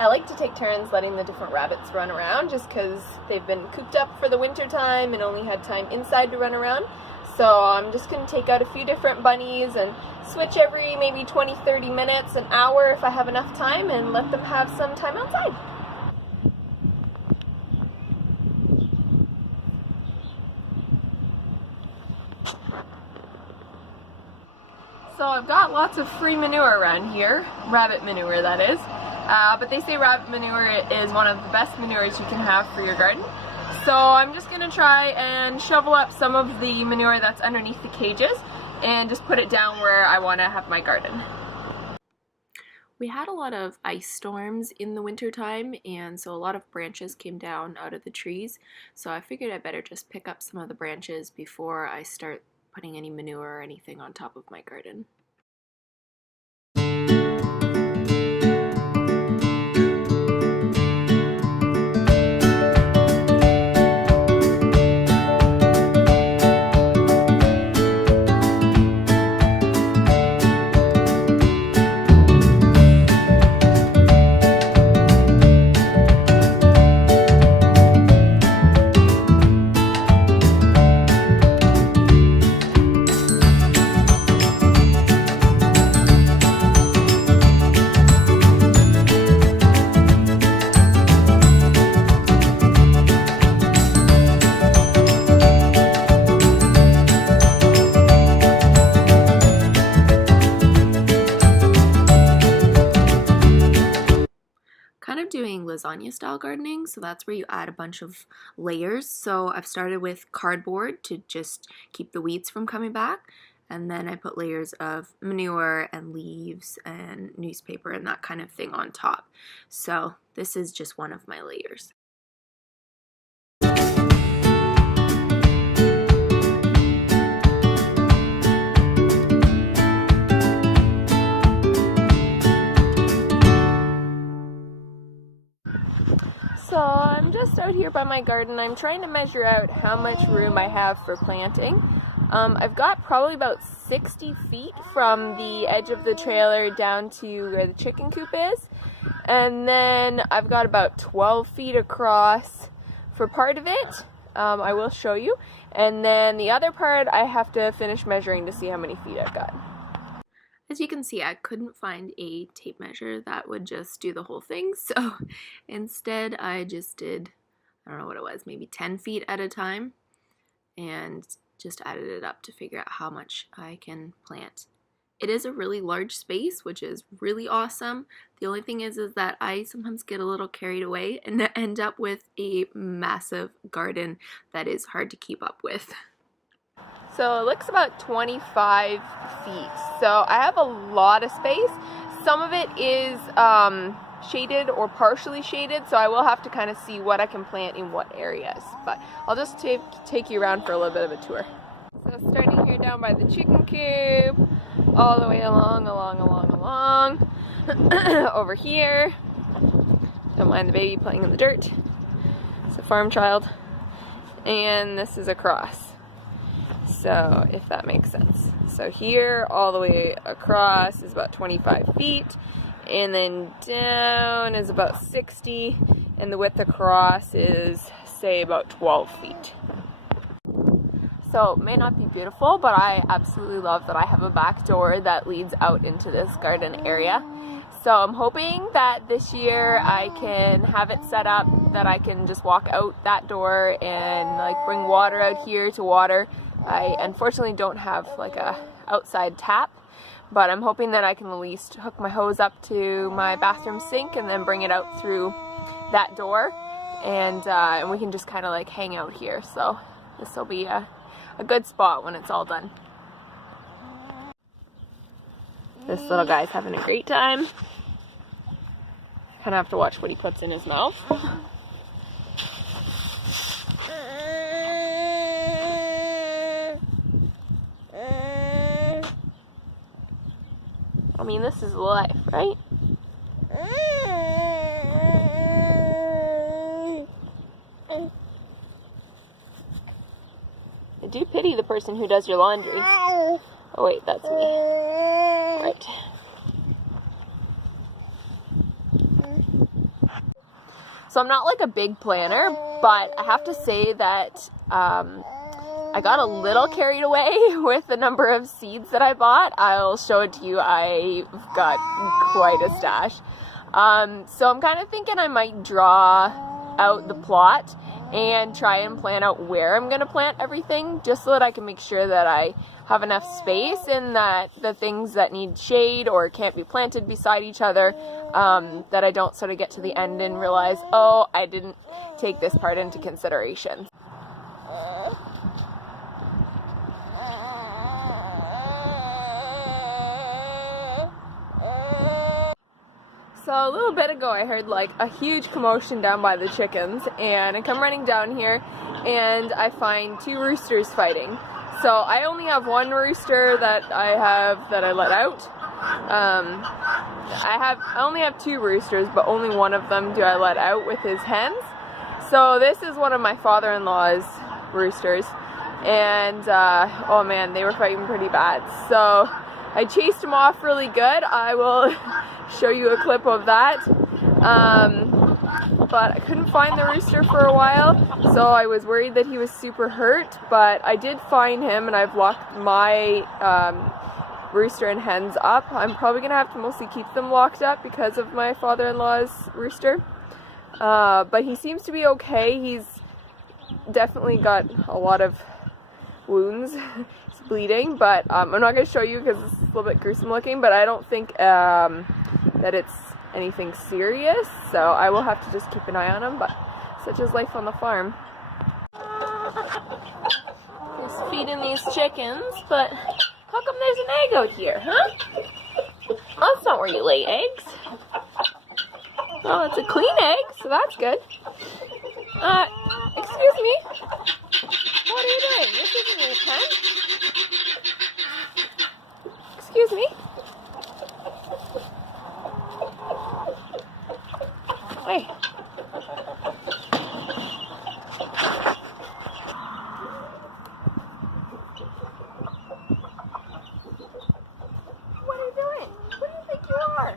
I like to take turns letting the different rabbits run around just because they've been cooped up for the winter time and only had time inside to run around. So I'm just going to take out a few different bunnies and switch every maybe 20-30 minutes, an hour if I have enough time, and let them have some time outside. So I've got lots of free manure around here, rabbit manure that is, but they say rabbit manure is one of the best manures you can have for your garden. So I'm just going to try and shovel up some of the manure that's underneath the cages and just put it down where I want to have my garden. We had a lot of ice storms in the winter time, and so a lot of branches came down out of the trees, so I figured I better just pick up some of the branches before I start putting any manure or anything on top of my garden. Doing lasagna style gardening, so that's where you add a bunch of layers. So I've started with cardboard to just keep the weeds from coming back, and then I put layers of manure and leaves and newspaper and that kind of thing on top. So this is just one of my layers. So I'm just out here by my garden. I'm trying to measure out how much room I have for planting. I've got probably about 60 feet from the edge of the trailer down to where the chicken coop is. And then I've got about 12 feet across for part of it. I will show you. And then the other part I have to finish measuring to see how many feet I've got. As you can see, I couldn't find a tape measure that would just do the whole thing, so instead I just did, I don't know what it was, maybe 10 feet at a time, and just added it up to figure out how much I can plant. It is a really large space, which is really awesome. The only thing is that I sometimes get a little carried away and end up with a massive garden that is hard to keep up with. So it looks about 25 feet. So I have a lot of space. Some of it is shaded or partially shaded, so I will have to kind of see what I can plant in what areas. But I'll just take you around for a little bit of a tour. So starting here down by the chicken coop, all the way along, over here. Don't mind the baby playing in the dirt. It's a farm child. And this is across. So if that makes sense. So here all the way across is about 25 feet, and then down is about 60, and the width across is, say, about 12 feet. So it may not be beautiful, but I absolutely love that I have a back door that leads out into this garden area. So I'm hoping that this year I can have it set up that I can just walk out that door and like bring water out here to water. I unfortunately don't have like a outside tap, but I'm hoping that I can at least hook my hose up to my bathroom sink and then bring it out through that door, and we can just kind of like hang out here. So this will be a good spot when it's all done. This little guy's having a great time. Kind of have to watch what he puts in his mouth. I mean, this is life, right? I do pity the person who does your laundry. Oh wait, that's me. Right. So I'm not like a big planner, but I have to say that I got a little carried away with the number of seeds that I bought. I'll show it to you. I've got quite a stash. So I'm kind of thinking I might draw out the plot and try and plan out where I'm going to plant everything, just so that I can make sure that I have enough space and that the things that need shade or can't be planted beside each other, that I don't sort of get to the end and realize, oh, I didn't take this part into consideration. So a little bit ago I heard like a huge commotion down by the chickens, and I come running down here and I find two roosters fighting. So I only have one rooster that I let out. I only have two roosters, but only one of them do I let out with his hens. So this is one of my father-in-law's roosters, and oh man, they were fighting pretty bad. So I chased him off really good. I will show you a clip of that. But I couldn't find the rooster for a while, so I was worried that he was super hurt, but I did find him, and I've locked my rooster and hens up. I'm probably going to have to mostly keep them locked up because of my father-in-law's rooster. But he seems to be okay. He's definitely got a lot of wounds. He's bleeding, but I'm not going to show you because it's a little bit gruesome looking, but I don't think that it's anything serious, so I will have to just keep an eye on him, but such is life on the farm. Just feeding these chickens, but how come there's an egg out here, huh? Well, that's not where you lay eggs. Oh, it's a clean egg, so that's good. Excuse me? What are you doing? This isn't your pen. Excuse me? Hey. What are you doing? What do you think you are?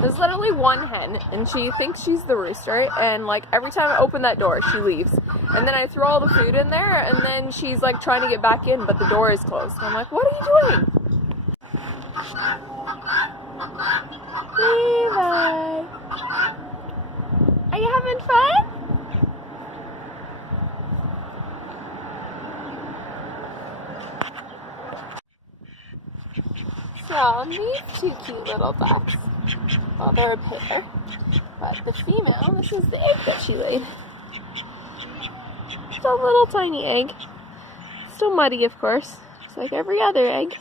There's literally one hen, and she thinks she's the rooster, and like every time I open that door, she leaves. And then I throw all the food in there, and then she's like trying to get back in, but the door is closed. I'm like, what are you doing? Levi, are you having fun? So these two cute little ducks, well, they're a pair, but the female, this is the egg that she laid. It's a little tiny egg, still muddy of course, just like every other egg.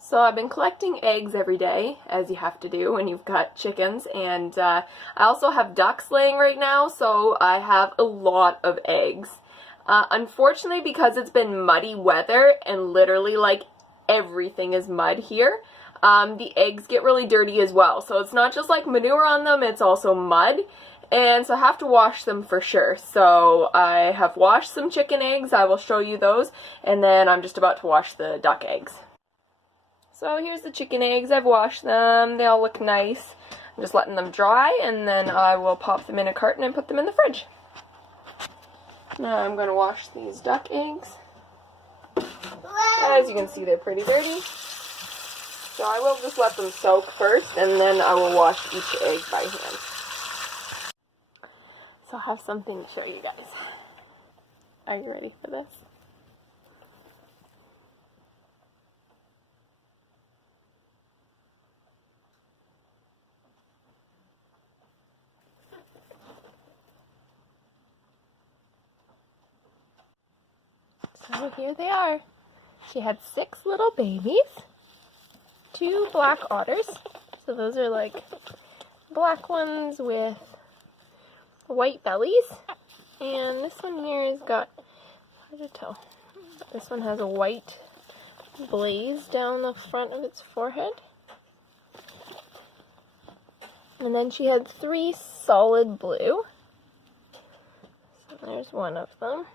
So I've been collecting eggs every day, as you have to do when you've got chickens, and I also have ducks laying right now, so I have a lot of eggs. Unfortunately, because it's been muddy weather, and literally like everything is mud here, the eggs get really dirty as well. So it's not just like manure on them, it's also mud, and so I have to wash them for sure. So I have washed some chicken eggs, I will show you those, and then I'm just about to wash the duck eggs. So here's the chicken eggs. I've washed them. They all look nice. I'm just letting them dry, and then I will pop them in a carton and put them in the fridge. Now I'm going to wash these duck eggs. As you can see, they're pretty dirty. So I will just let them soak first, and then I will wash each egg by hand. So I have something to show you guys. Are you ready for this? So here they are. She had 6 little babies, 2 black otters. So those are like black ones with white bellies. And this one here has got, hard to tell, this one has a white blaze down the front of its forehead. And then she had 3 solid blue. So there's one of them.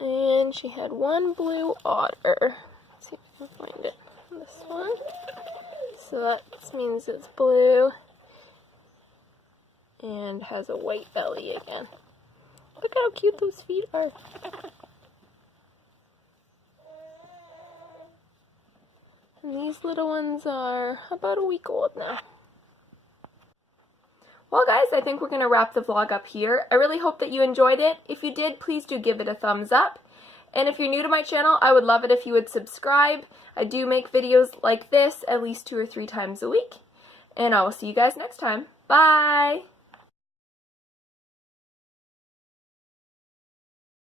And she had 1 blue otter. Let's see if I'll find it. This one. So that means it's blue and has a white belly again. Look how cute those feet are. And these little ones are about a week old now. Well guys, I think we're going to wrap the vlog up here. I really hope that you enjoyed it. If you did, please do give it a thumbs up. And if you're new to my channel, I would love it if you would subscribe. I do make videos like this at least 2 or 3 times a week. And I will see you guys next time. Bye!